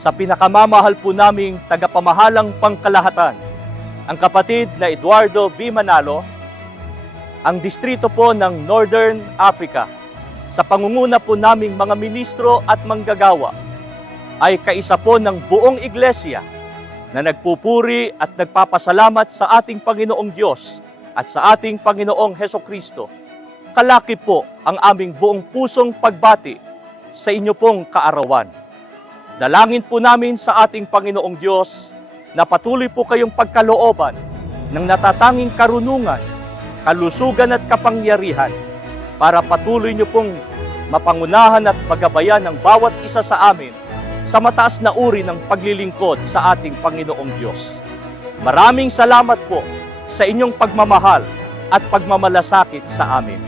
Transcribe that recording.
sa pinakamamahal po naming tagapamahalang pangkalahatan, ang kapatid na Eduardo V. Manalo, ang distrito po ng Northern Africa, sa pangunguna po naming mga ministro at manggagawa, ay kaisa po ng buong iglesia na nagpupuri at nagpapasalamat sa ating Panginoong Diyos at sa ating Panginoong Hesukristo. Kalaki po ang aming buong pusong pagbati sa inyo pong kaarawan. Dalangin po namin sa ating Panginoong Diyos na patuloy po kayong pagkalooban ng natatanging karunungan, kalusugan at kapangyarihan para patuloy niyo pong mapangunahan at pagabayan ng bawat isa sa amin sa mataas na uri ng paglilingkod sa ating Panginoong Diyos. Maraming salamat po sa inyong pagmamahal at pagmamalasakit sa amin.